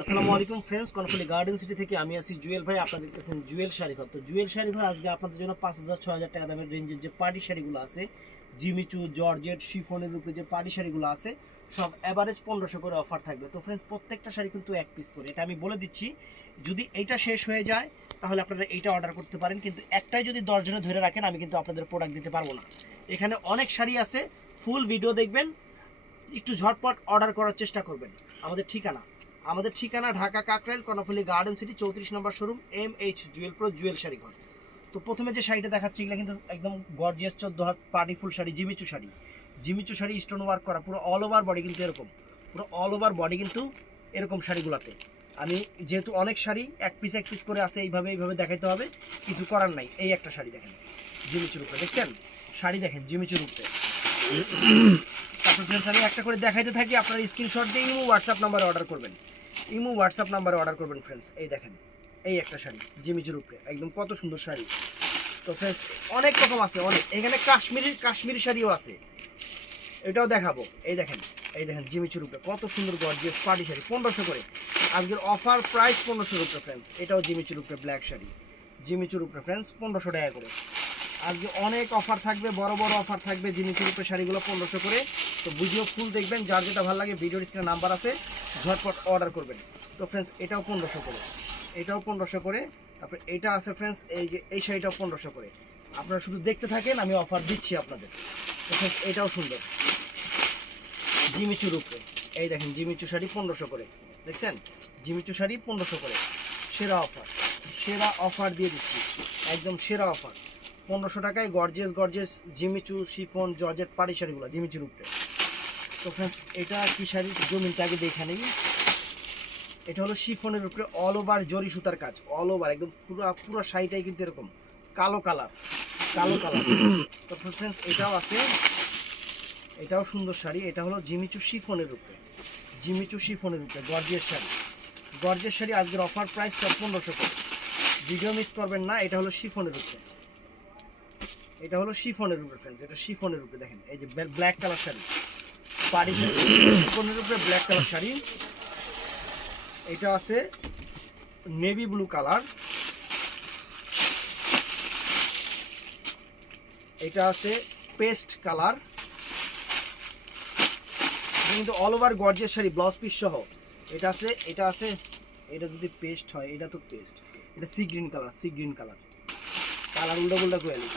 আসসালামু আলাইকুম friends, Karnaphuli Garden city থেকে আমি আছি জুয়েল ভাই। আপনারা দেখতেছেন জুয়েল শাড়ি ঘর। তো জুয়েল শাড়ি ঘর আজকে আপনাদের জন্য 5,000 6,000 টাকা দামের রেঞ্জের যে পার্টি শাড়িগুলো আছে, জিমিচু জর্জেট শিফনের উপরে যে পার্টি শাড়িগুলো আছে, সব এভারেজ 1500 করে অফার থাকবে। তো ফ্রেন্ডস, প্রত্যেকটা শাড়ি কিন্তু এক পিস করে, এটা আমি বলে দিচ্ছি। যদি এইটা শেষ হয়ে যায় তাহলে আপনারা এইটা অর্ডার করতে পারেন, কিন্তু একটাই যদি 10 জনে ধরে রাখেন আমি কিন্তু আপনাদের প্রোডাক্ট দিতে পারবো না। এখানে অনেক শাড়ি আছে, ফুল ভিডিও দেখবেন, একটু ঝটপট অর্ডার করার চেষ্টা করবেন। আমাদের ঠিকানা ঢাকা কাকরাইল কর্ণফুলি গার্ডেন সিটি 34 নম্বর showroom MH Jewel pro Jewel sari ঘর। তো প্রথমে যে শাড়িটা দেখাচ্ছি এগুলো কিন্তু একদম গর্জিয়াস 14 হাত পার্টি ফুল sari, Jimmy Choo sari stone work করা, পুরো অল ওভার বডি কিন্তু এরকম, পুরো অল ওভার বডি কিন্তু এরকম শাড়িগুলোতে। আমি যেহেতু অনেক শাড়ি এক পিস করে আছে, এইভাবে দেখাইতে হবে, কিছু করার নাই। এই একটা শাড়ি দেখেন জিমিচুর উপরে, দেখছেন শাড়ি দেখেন জিমিচুর উপরে। তারপর ফ্রেন্ডস আমি একটা করে দেখাইতে থাকি, আপনারা স্ক্রিনশট দিয়ে ইমো হোয়াটসঅ্যাপ নাম্বারে অর্ডার করবেন ফ্রেন্ডস। এই দেখেন এই একটা শাড়ি জিমিচুর উপরে, একদম কত সুন্দর শাড়ি। তো ফ্রেন্ডস অনেক রকম আছে, অনেক। এখানে কাশ্মীরি শাড়িও আছে, এটাও দেখাবো। এই দেখেন জিমিচুর উপরে কত সুন্দর গর্জিয়াস পার্টি শাড়ি, 1500 করে আজকের অফার প্রাইস, 1500 উপরে ফ্রেন্ডস। এটাও জিমিচুর উপরে ব্ল্যাক শাড়ি, জিমিচুর উপরে ফ্রেন্ডস 1500 টাকা করে। আজকে অনেক অফার থাকবে, বড় অফার থাকবে জিমিচুর উপরে শাড়িগুলো 1500 করে। তো ভিডিও ফুল দেখবেন, যার যেটা ভালো লাগে ভিডিওর স্ক্রিনে নাম্বার আছে, ঝটপট অর্ডার করবেন। তো ফ্রেন্ডস এটাও 1500 করে, তারপর এটা আছে ফ্রেন্ডস, এই যে এই শাড়িটাও 1500 করে। আপনারা শুধু দেখতে থাকেন, আমি অফার দিচ্ছি আপনাদের। তো ফ্রেন্ডস এটাও সুন্দর জিমিচুর উপরে, এই দেখেন জিমিচু শাড়ি 1500 করে, দেখছেন জিমিচু শাড়ি 1500 করে। সেরা অফার দিয়ে দিচ্ছি, একদম সেরা অফার। 1500 টাকায় গর্জিয়াস জিমিচু শিফন জর্জেট পাড়ি শাড়িগুলো জিমিচুর উপরে। তো ফ্রেন্ডস এটা কি শাড়ি, জমিনটা আগে দেখে নেই। এটা হলো শিফনের উপরে অল ওভার জরি সুতার কাজ, অল ওভার একদম পুরো শাড়িটাই কিন্তু এরকম কালো কালার। তো ফ্রেন্ডস এটাও আছে, এটাও সুন্দর শাড়ি। এটা হলো জিমিচু শিফনের উপরে গর্জিয়াস শাড়ি আজকের অফার প্রাইস সব 1500 করে। ভিডিও মিস করবেন না। এটা হলো শিফনের উপরে ফ্রেন্ডস, এটা শিফনের উপরে দেখেন, এই যে ব্ল্যাক কালার শাড়ি, পাড়ি শাড়ি শিফনের উপরে ব্ল্যাক কালার শাড়ি। এটা আছে নেভি ব্লু কালার, এটা আছে পেস্ট কালার, কিন্তু all over gorgeous sari blouse piece সহ। এটা আছে এটা যদি পেস্ট হয়, এটা তো পেস্ট, এটা সি গ্রিন কালার উল্টা করে আলি।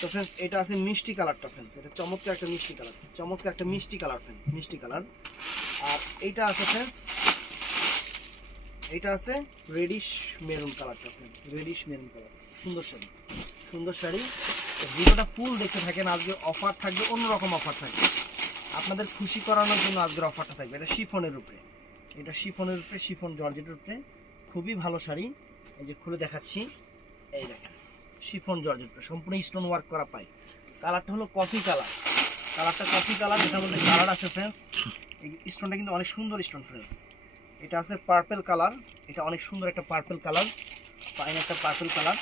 তো ফ্রেন্ডস এটা আছে মিষ্টি কালারটা ফ্রেন্ডস, এটা চমৎকার একটা মিষ্টি কালার ফ্রেন্ডস, মিষ্টি কালার। আর এইটা আছে ফ্রেন্ডস, এটা আছে রেডিশ মেরুন কালারটা ফ্রেন্ডস, সুন্দর শাড়ি। ভিডিওটা ফুল দেখতে থাকেন, আজকে অফার থাকবে, অন্যরকম অফার থাকবে, আপনাদের খুশি করানোর জন্য আজকের অফারটা থাকবে। এটা শিফনের উপরে, শিফন জর্জেটের উপরে, খুবই ভালো শাড়ি। এই যে খুলে দেখাচ্ছি, এই দেখেন শিফন জর্জেট উপরে সম্পূর্ণ স্টোন ওয়ার্ক করা পাই। কালারটা হলো কফি কালার, এটার মধ্যে কালার আছে ফ্রেন্ডস। এই স্টোনটা কিন্তু অনেক সুন্দর স্টোন ফ্রেন্ডস। এটা আছে পার্পল কালার, এটা অনেক সুন্দর একটা পার্পল কালার, ফাইন একটা পার্পল কালার।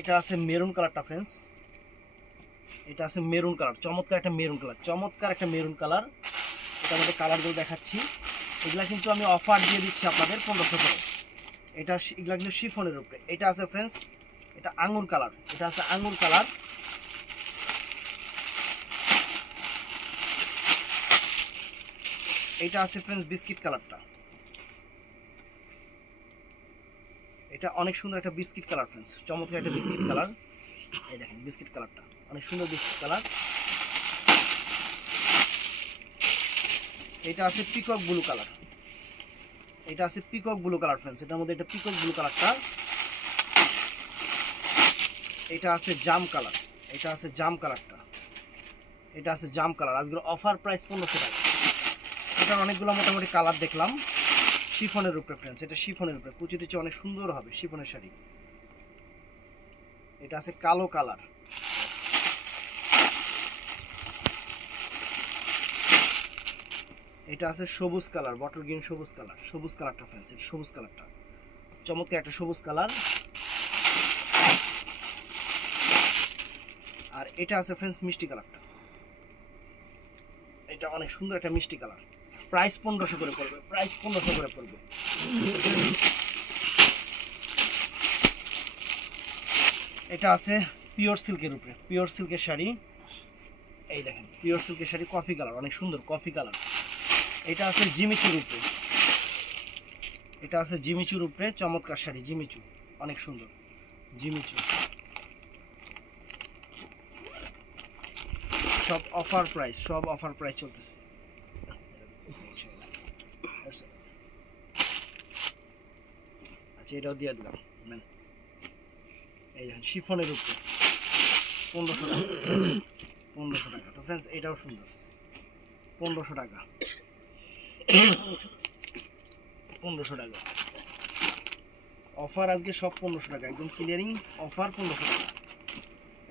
এটা আছে মেরুন কালারটা ফ্রেন্ডস, চমৎকার একটা মেরুন কালার। এটার মধ্যে কালারগুলো দেখাচ্ছি, এগুলা কিন্তু আমি অফার দিয়ে দিচ্ছি আপনাদের 1500 করে। এগুলা কিন্তু শিফনের উপরে। এটা আছে ফ্রেন্ডস, এটা আঙ্গুর কালার, এটা আছে ফ্রেন্ডস বিস্কিট কালারটা, এটা অনেক সুন্দর একটা বিস্কিট কালার ফ্রেন্ডস, চমৎকার একটা বিস্কিট কালার। এই দেখেন বিস্কিট কালারটা অনেক সুন্দর বিস্কিট কালার। এটা আছে পিকক ব্লু কালার, ফ্রেন্ডস, এটার মধ্যে এটা পিকক ব্লু কালারটা। এটা আছে জাম কালার, আজকের অফার প্রাইস 1500 টাকা। এটার অনেকগুলো মোটামুটি কালার দেখলাম। শিফনের উপরে ফ্রেন্ডস, এটা শিফনের উপরে কুচিটুচি অনেক সুন্দর হবে শিফনের শাড়ি। এটা আছে কালো কালার, এটা আছে সবুজ কালার, বটল গ্রিন সবুজ কালারটা ফ্রেন্ডস, এটা সবুজ কালারটা চমৎকার একটা সবুজ কালার। আর এটা আছে ফ্রেন্ডস মিষ্টি কালারটা, এটা অনেক সুন্দর একটা মিষ্টি কালার, প্রাইস 1500 করে পড়বে, প্রাইস 1500 করে পড়বে। এটা আছে পিওর সিল্কের উপরে, পিওর সিল্কের শাড়ি, এই দেখেন পিওর সিল্কের শাড়ি কফি কালার, অনেক সুন্দর কফি কালার। এটা আছে জিমিচুর উপরে, এটা আছে জিমিচুর উপরে, চমৎকার শাড়ি জিমিচু, অনেক সুন্দর জিমিচু। সব অফার প্রাইস, সব অফার প্রাইস চলতেছে। আচ্ছা এটাও দিয়ে দিলাম, এই দেখেন শিফনের উপরে 1500 টাকা, 1500 টাকা। তো ফ্রেন্ডস এটাও সুন্দর, 1500 টাকা, 1500 টাকা অফার আজকে, সব 1500 টাকা, একদম ক্লিয়ারিং অফার 1500 টাকা।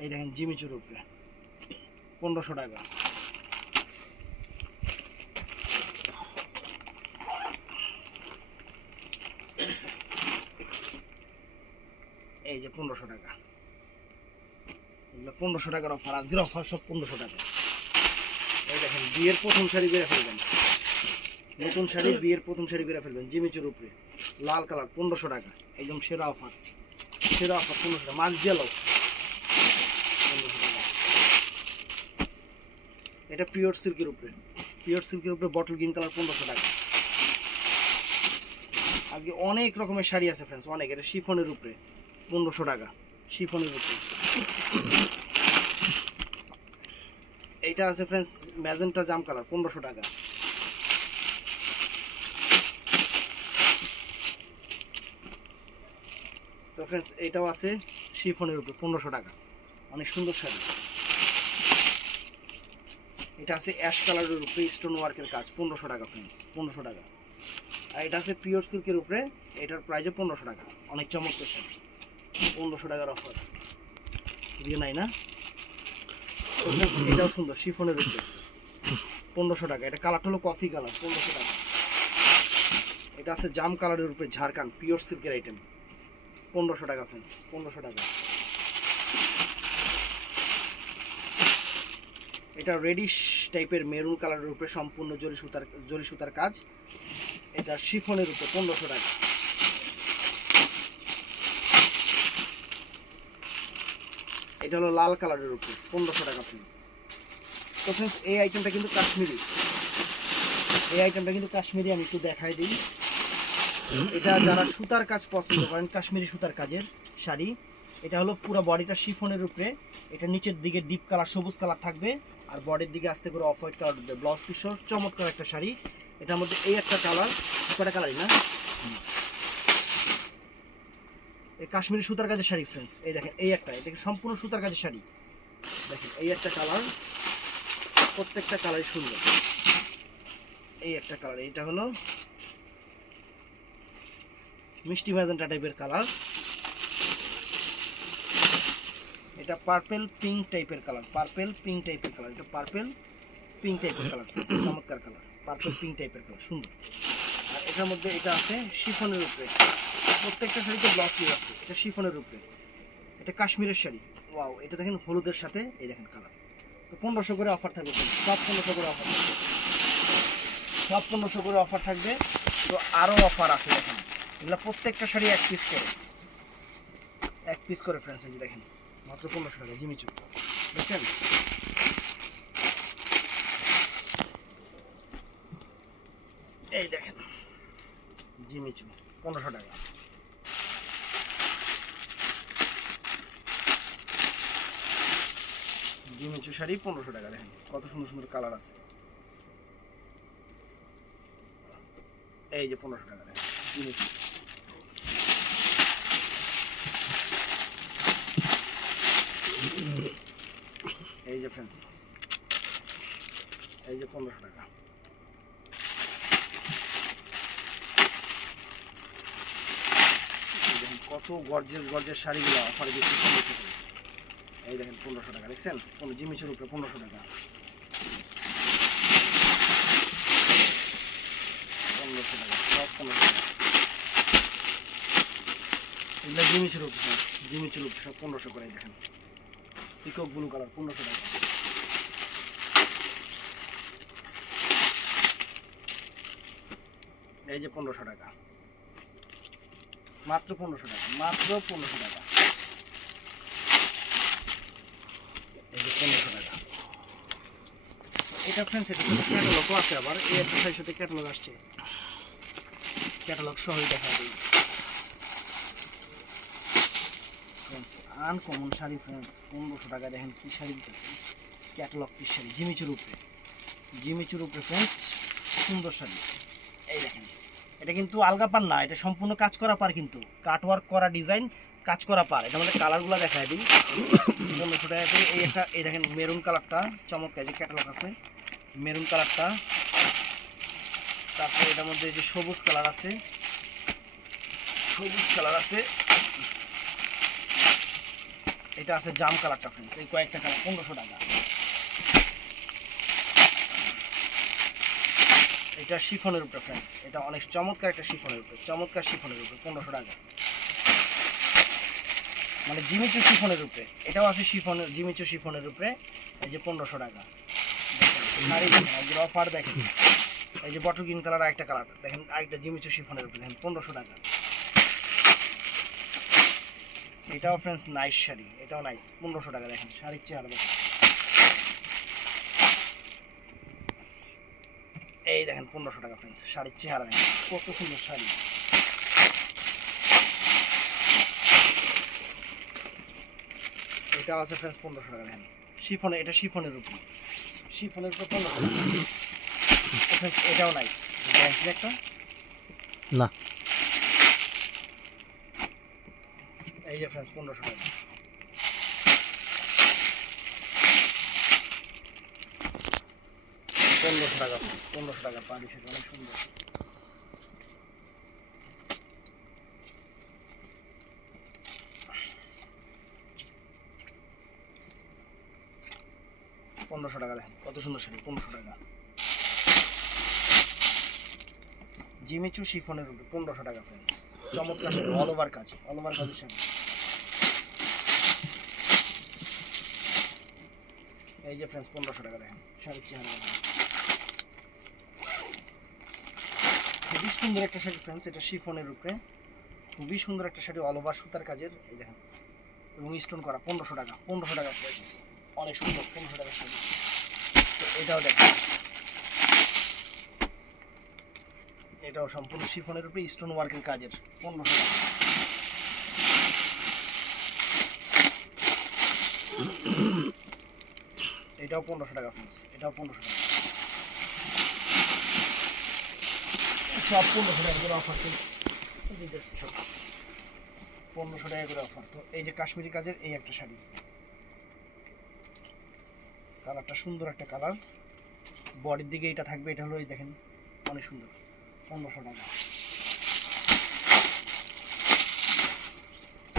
এই দেখেন জিমিচুর উপরে 1500 টাকা। এই যে 1500 টাকা, এগুলো 1500 টাকার অফার, আজকের অফার সব 1500 টাকা। এই দেখেন বিয়ের প্রথম শাড়ি করে ফেলবেন, নতুন শাড়ি বিয়ের প্রথম শাড়ি করে ফেলবেন জিমিচুর উপরে, লাল কালার 1500 টাকা, একদম সেরা অফার, সেরা অফার 1500 টাকা, মাছ গেলো 1500 টাকা। এটা পিওর সিল্কের উপরে, পিওর সিল্কের উপরে বটল গ্রিন কালার 1500 টাকা। আজকে অনেক রকমের শাড়ি আছে ফ্রেন্ডস, অনেক। এটা শিফনের উপরে 1500 টাকা, শিফনের উপরে। এইটা আছে ফ্রেন্ডস ম্যাজেন্টা জাম কালার 1500 টাকা। তো ফ্রেন্ডস এটাও আছে শিফনের উপরে 1500 টাকা, অনেক সুন্দর শাড়ি। এটা আছে অ্যাশ কালারের উপরে স্টোন ওয়ার্কের কাজ 1500 টাকা ফ্রেন্ডস, 1500 টাকা। আর এটা আছে পিওর সিল্কের উপরে, এটার প্রাইসও 1500 টাকা, অনেক চমৎকার শাড়ি, 1500 টাকার অফার দিয়ে নাই না। এটাও সুন্দর শিফনের উপরে 1500 টাকা। এটা কালারটা হলো কফি কালার 1500 টাকা। এটা আছে জাম কালারের উপরে ঝাড়খান্ড পিওর সিল্কের আইটেম 1500 টাকা ফ্রেন্ডস, 1500 টাকা। এটা রেডিশ টাইপের মেরুন কালারের উপরে সম্পূর্ণ জরি সুতার কাজ, এটা শিফনের উপরে 1500 টাকা। এটা হলো লাল কালারের উপরে 1500 টাকা ফ্রেন্ডস। তো ফ্রেন্ডস এই আইটেমটা কিন্তু কাশ্মীরি, এই আইটেমটা কিন্তু কাশ্মীরি, আমি একটু দেখাই দিই। এটা যারা সুতার কাজ পছন্দ করেন, কাশ্মীরি সুতার কাজের শাড়ি, এটা হলো পুরো বডিটা শিফনের উপরে, এটা নিচের দিকে ডিপ কালার সবুজ কালার থাকবে, আর বডির দিকে আস্তে করে অফ হোয়াইট কালার দেবে, ব্লাউজ পিস চমৎকার একটা শাড়ি। এটার মধ্যে এই একটা কালার, কটা কালারই না, এই কাশ্মীরি সুতার কাজের শাড়ি ফ্রেন্ডস। এই দেখেন এই একটা, এটা সম্পূর্ণ সুতার কাজের শাড়ি, দেখেন এই একটা কালার, প্রত্যেকটা কালারই সুন্দর। এই একটা কালার, এটা হলো মিষ্টি ম্যাজেন্টা টাইপের কালার, এটা পার্পেল পিঙ্ক টাইপের কালার, পার্পেল পিঙ্ক টাইপের কালার, এটা পার্পেল পিঙ্ক টাইপের কালার, চমৎকার কালার, পার্পেল পিঙ্ক টাইপের কালার, সুন্দর। আর এটার মধ্যে এটা আছে শিফনের উপরে, প্রত্যেকটা শাড়িতে ব্লাউজ পিস আছে, এটা শিফনের উপরে, এটা কাশ্মীরের শাড়ি, ওয়াও। এটা দেখেন হলুদের সাথে, এই দেখেন কালার। তো 1500 করে অফার থাকবে, সব 1500 করে অফার থাকবে, সব 1500 করে অফার থাকবে। তো আরও অফার আছে দেখেন, এগুলো প্রত্যেকটা শাড়ি এক পিস করে, এক পিস করে ফ্রেন্ডস। এই যে দেখেন মাত্র 1500 টাকা জিমিচু, দেখেন। এই দেখেন জিমিচু 1500 টাকা। জিমিচু শাড়ি 1500 টাকা, দেখেন কত সুন্দর সুন্দর কালার আছে। এই যে 1500 টাকা দেখেন জিমিচু। এই যে ফ্রেন্ডস, এই যে 1500 টাকা। দেখেন কত গর্জেস গর্জেস শাড়িগুলো অফারে দিচ্ছে 1500 টাকা। এই দেখেন 1500 টাকা, দেখছেন জিমিচুর উপরে 1500 টাকা, 1500 টাকা, সব 1500 টাকা। এগুলো জিমিচুর উপরে, জিমিচুর উপরে সব 1500 করে। দেখেন পিকক ব্লু কালার 1500 টাকা। এই যে 1500 টাকা, মাত্র 1500 টাকা, মাত্র 1500 টাকা। এই যে 1500 টাকা। এটা ফ্রেন্ডস, এটা ক্যাটালগও আছে, আবার এই একটা সাইজের সাথে ক্যাটালগ আসছে, ক্যাটালগ সহই দেখা যায়। ফ্রেন্ডস আনকমন শাড়ি ফ্রেন্ডস, 1500 টাকা। দেখেন কি শাড়ি দিতেছে, ক্যাটালগ পিস শাড়ি, জিমিচুর উপরে, জিমিচুর উপরে ফ্রেন্ডস, সুন্দর শাড়ি। এই দেখেন, এটা কিন্তু আলগা পার না, এটা সম্পূর্ণ কাজ করা পার, কিন্তু কাটওয়ার্ক করা ডিজাইন, কাজ করা পার। এটা আমাদের কালারগুলো দেখায় দিই। 1500 টাকা করে এই একটা, এই দেখেন মেরুন কালারটা চমৎকার, যে ক্যাটালগ আছে মেরুন কালারটা। তারপরে এটার মধ্যে যে সবুজ কালার আছে, সবুজ কালার আছে, এটা আছে জাম কালারটা ফ্রেন্ডস। এই কয়েকটা কালার 1500 টাকা। এটা শিফনের উপরে ফ্রেন্ডস, এটা অনেক চমৎকার একটা শিফনের উপরে, চমৎকার শিফনের উপরে 1500 টাকা, মানে জিমিচু শিফনের উপরে। এটাও আছে শিফনের, জিমিচু শিফনের উপরে। এই যে 1500 টাকা। শাড়ি দেখেন, একদম অফার দেখেন। এই যে বটল গ্রিন কালার আরেকটা কালার দেখেন, আরেকটা জিমিচু শিফনের উপরে দেখেন 1500 টাকা। এটাও ফ্রেন্ডস নাইস শাড়ি, এটাও নাইস, 1500 টাকা। দেখেন শাড়ির চেহারা দেখেন, এই দেখেন 1500 টাকা ফ্রেন্ডস, শাড়ির চেহারা দেখেন কত সুন্দর শাড়ি। এটা আছে ফ্রেন্ডস 1500 টাকা। দেখেন শিফনে, এটা শিফনের উপর, শিফনের উপর 1500 টাকা। এটাও নাইস, একটা না, এই যে ফ্রেন্ডস 1500 টাকা। 1500 টাকা, 1500 টাকা পাড়ি সেটা অনেক সুন্দর। পনেরোশো টাকা। দেখেন কত সুন্দর শাড়ি, 1500 টাকা। জিমিচু শিফনের উপরে 1500 টাকা ফ্রেন্ডস, চমৎকার শাড়ি, অল ওভার কাজ, অল ওভার কাজের শাড়ি। এই যে ফ্রেন্ডস 1500 টাকা। দেখেন শাড়ির চেহারা খুবই সুন্দর একটা শাড়ি ফ্রেন্ডস, এটা শিফনের উপরে, খুবই সুন্দর একটা শাড়ি, অল ওভার সুতার কাজের। এই দেখেন এবং স্টোন করা, 1500 টাকা, 1500 টাকা প্রাইস, অনেক সুন্দর 1500 টাকা শাড়ি। তো এটাও দেখেন, এটাও সম্পূর্ণ শিফনের উপরে স্টোন ওয়ার্কের কাজের, 1500 টাকা। এটাও 1500 টাকা ফ্রেন্ডস, এটাও 1500 টাকা। সব 1500 টাকা করে অফার দিতেছি, সব 1500 টাকা করে অফার। তো এই যে কাশ্মীরি কাজের এই একটা শাড়ি, কালারটা সুন্দর একটা কালার, বডির দিকে এটা থাকবে, এটা হলো এই দেখেন অনেক সুন্দর, 1500 টাকা।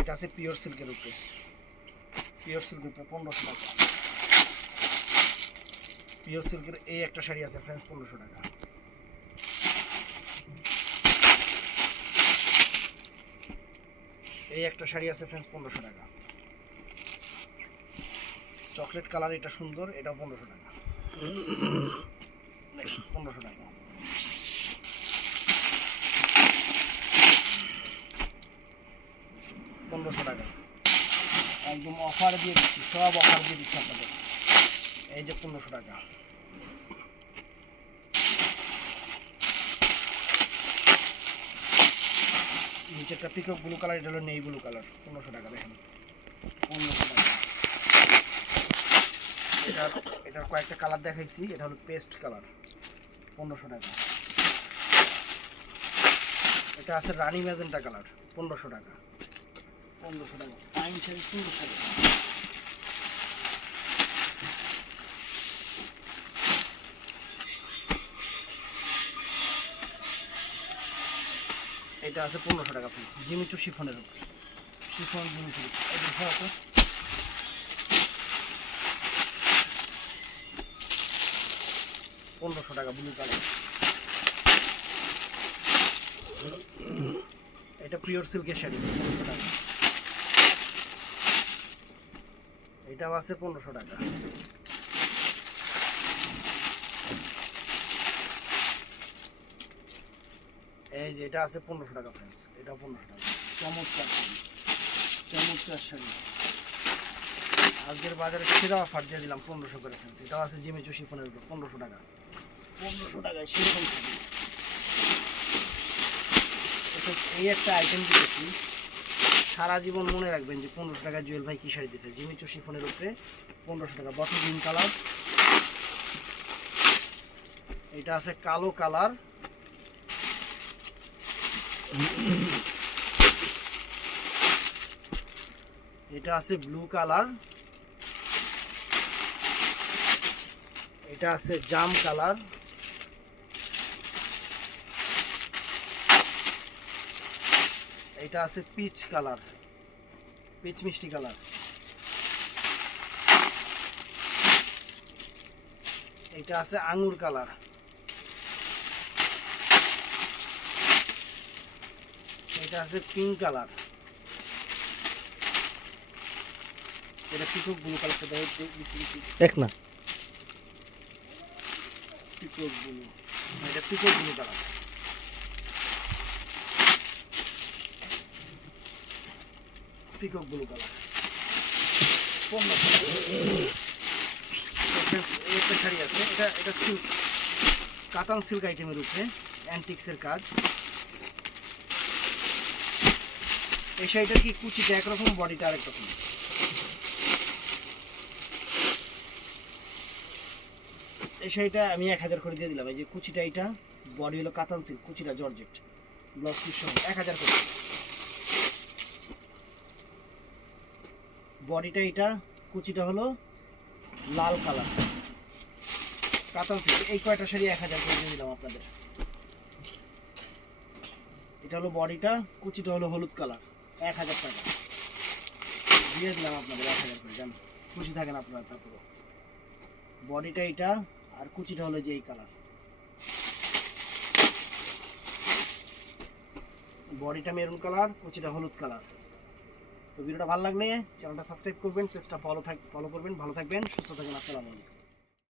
এটা আছে পিওর সিল্কের উপরে, পিওর সিল্কের উপরে 1500 টাকা। পিওর সিল্কের এই একটা শাড়ি আছে ফ্রেন্ডস 1500 টাকা। এই একটা শাড়ি আছে ফ্রেন্ডস 1500 টাকা, চকলেট কালার, এটা সুন্দর, এটাও 1500 টাকা। 1500 টাকা। একদম অফার দিয়ে দিচ্ছি, সব অফার দিয়ে দিচ্ছি আপনাদের। এই যে 1500 টাকা। নিচেরটা পিকক ব্লু কালার, এটা হলো নেই ব্লু কালার, 1500 টাকা। দেখেন 1500 টাকা। এটার কয়েকটা কালার দেখাইছি, এটা হলো পেস্ট কালার, 1500 টাকা। এটা আছে রানি ম্যাজেন্টা কালার, 1500 টাকা। 1500 টাকা ফাইন শাড়ি, সুন্দর শাড়ি। এটা আছে 1500 টাকা ফিস, জিমিচু শিফনের উপর, শিফন জিমিচু। এটা আছে 1500 টাকা ব্লু কালার। এটা পিওর সিল্কের শাড়ি, 1500 টাকা। এটাও আছে 1500 টাকা। যে এটা আছে 1500 টাকা ফ্রেন্ডস, এটা 1500 টাকা। চমৎকার শাড়ি, চমৎকার শাড়ি। আজকের বাজারে সেরা অফার দিয়ে দিলাম 1500 করে ফ্রেন্ডস। এটাও আছে জিমিচু শিফনের উপর 1500 টাকা, 1500 টাকায় সেরকম শাড়ি। এই একটা আইটেম দিয়েছি, সারা জীবন মনে রাখবেন যে 1500 টাকা জুয়েল ভাই কি শাড়ি দিয়েছে। জিমিচু শিফনের উপরে 1500 টাকা, বটল গ্রিন কালার। এটা আছে কালো কালার, এটা আছে ব্লু কালার, এটা আছে জাম কালার, এটা আছে পিচ কালার, পিচ মিষ্টি কালার, এটা আছে আঙ্গুর কালার, এটা আছে পিঙ্ক কালার, এটা পিকক ব্লু কালারটা দেখ না, পিকক ব্লু, এটা peacock blue colour, peacock blue colour. একটা শাড়ি আছে, এটা সিল্ক, কাতান সিল্ক আইটেমের উপরে অ্যান্টিক্সের কাজ। এই শাড়িটার কি কুচিটা একরকম, বডিটা আরেক রকম। এই শাড়িটা আমি 1000 করে দিয়ে দিলাম। এই যে কুচিটা, এটা বডি হলো কাতান সিল্ক, কুচিটা জর্জেট, ব্লাউজ পিস সহ 1000 করে। বডিটা এটা, কুচিটা হলো লাল কালার, কাতান সিল্ক। এই কয়টা শাড়ি 1000 করে দিয়ে দিলাম আপনাদের। এটা হলো বডিটা, কুচিটা হলো হলুদ কালার, 1000 টাকা দিয়ে দিলাম আপনাদের 1000 করে। জান খুশি থাকেন আপনারা। তারপরে বডিটা এটা, আর কুচিটা হলো যে এই কালার। বডিটা মেরুন কালার, কুচিটা হলুদ কালার। তো ভিডিওটা ভালো লাগলে চ্যানেলটা সাবস্ক্রাইব করবেন, পেজটা ফলো করবেন। ভালো থাকবেন, সুস্থ থাকবেন। আসসালামু আলাইকুম।